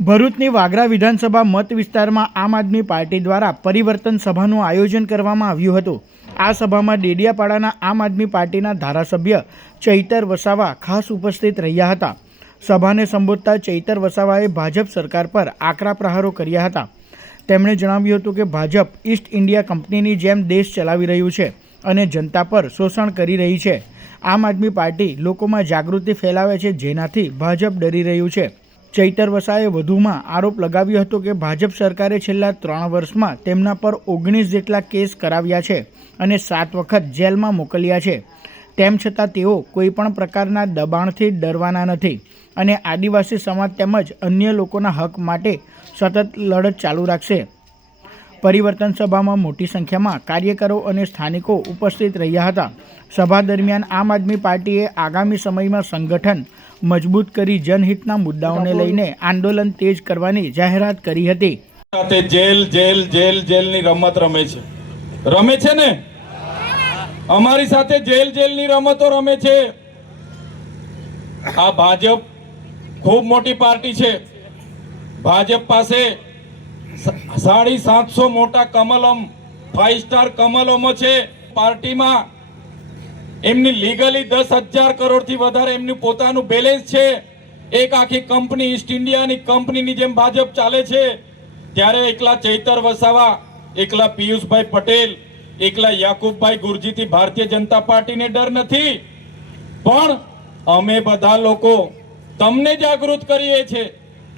ભરૂચની વાગરા વિધાનસભા મત વિસ્તારમાં આમ આદમી પાર્ટી દ્વારા પરિવર્તન સભાનું આયોજન કરવામાં આવ્યું હતું. આ સભામાં ડેડિયાપાડાના આમ આદમી પાર્ટીના ધારાસભ્ય ચૈતર વસાવા ખાસ ઉપસ્થિત રહ્યા હતા. સભાને સંબોધતા ચૈતર વસાવાએ ભાજપ સરકાર પર આકરા પ્રહારો કર્યા હતા. તેમણે જણાવ્યું હતું કે ભાજપ ઈસ્ટ ઇન્ડિયા કંપનીની જેમ દેશ ચલાવી રહ્યું છે અને જનતા પર શોષણ કરી રહી છે. આમ આદમી પાર્ટી લોકોમાં જાગૃતિ ફેલાવે છે જેનાથી ભાજપ ડરી રહ્યું છે. ચૈતર વસાએ વધુમાં આરોપ લગાવ્યો હતો કે ભાજપ સરકારે છેલ્લા ત્રણ વર્ષમાં તેમના પર ઓગણીસ જેટલા કેસ કરાવ્યા છે અને સાત વખત જેલમાં મોકલ્યા છે. તેમ છતાં તેઓ કોઈપણ પ્રકારના દબાણથી ડરવાના નથી અને આદિવાસી સમાજ તેમજ અન્ય લોકોના હક માટે સતત લડત ચાલુ રાખશે. પરિવર્તન સભામાં મોટી સંખ્યામાં કાર્યકરો અને સ્થાનિકો ઉપસ્થિત રહ્યા હતા. સભા દરમિયાન આમ આદમી પાર્ટીએ આગામી સમયમાં સંગઠન મજબૂત કરી જનહિતના મુદ્દાઓને લઈને આંદોલન તેજ કરવાની જાહેરાત કરી હતી. સાથે જેલ જેલ જેલ જેલની રમત રમે છે. રમે છે ને? અમારી સાથે જેલ જેલની રમતો રમે છે. આ ભાજપ ખૂબ મોટી પાર્ટી છે. ભાજપ પાસે સાડી સાતસો મોટા કમલમ ફાઈવ સ્ટાર કમલોમાં છે. પાર્ટીમાં એમની લીગલી દસ હજાર કરોડથી વધારે એમનું પોતાનું બેલેન્સ છે. એક આખી કંપની ઈસ્ટ ઇન્ડિયાની કંપનીની જેમ ભાજપ ચાલે છે. ત્યારે એકલા ચૈતર વસાવા, એકલા પિયુષભાઈ પટેલ, એકલા યાકુબભાઈ ગુરજીથી ભારતીય જનતા પાર્ટીને ડર નથી. પણ અમે બધા લોકો તમને જાગૃત કરીએ છીએ.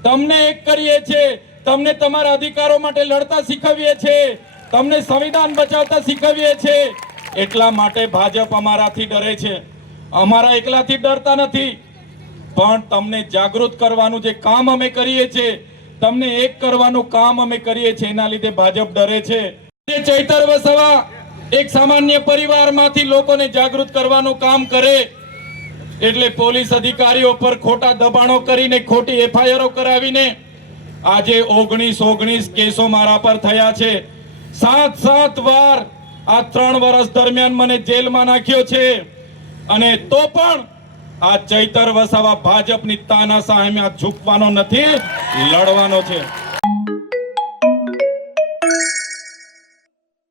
તમને એક કરીએ છીએ. તમને તમારા અધિકારો માટે લડતા શીખવીએ છીએ. તમને સંવિધાન બચાવતા શીખવીએ છીએ. એટલા માટે ભાજપ અમારાથી ડરે છે. અમારા એકલાથી ડરતા નથી. પણ તમને જાગૃત કરવાનું જે કામ અમે કરીએ છીએ, તમને એક કરવાનું કામ અમે કરીએ છીએ, એના લીધે ભાજપ ડરે છે. જે ચૈતર વસાવા એક સામાન્ય પરિવારમાંથી લોકોને જાગૃત કરવાનું કામ કરે, એટલે પોલીસ અધિકારીઓ પર ખોટા દબાણો કરીને, ખોટી એફઆઈઆરો કરાવીને, આજે ઓગણીસ ઓગણીસ કેસો મારા પર થયા છે. સાત સાત વાર આ ત્રણ વર્ષ દરમિયાન મને જેલમાં નાખ્યો છે. અને તો પણ આ ચૈતર વસાવા ભાજપની તાના સામે ઝૂકવાનો નથી, લડવાનો છે.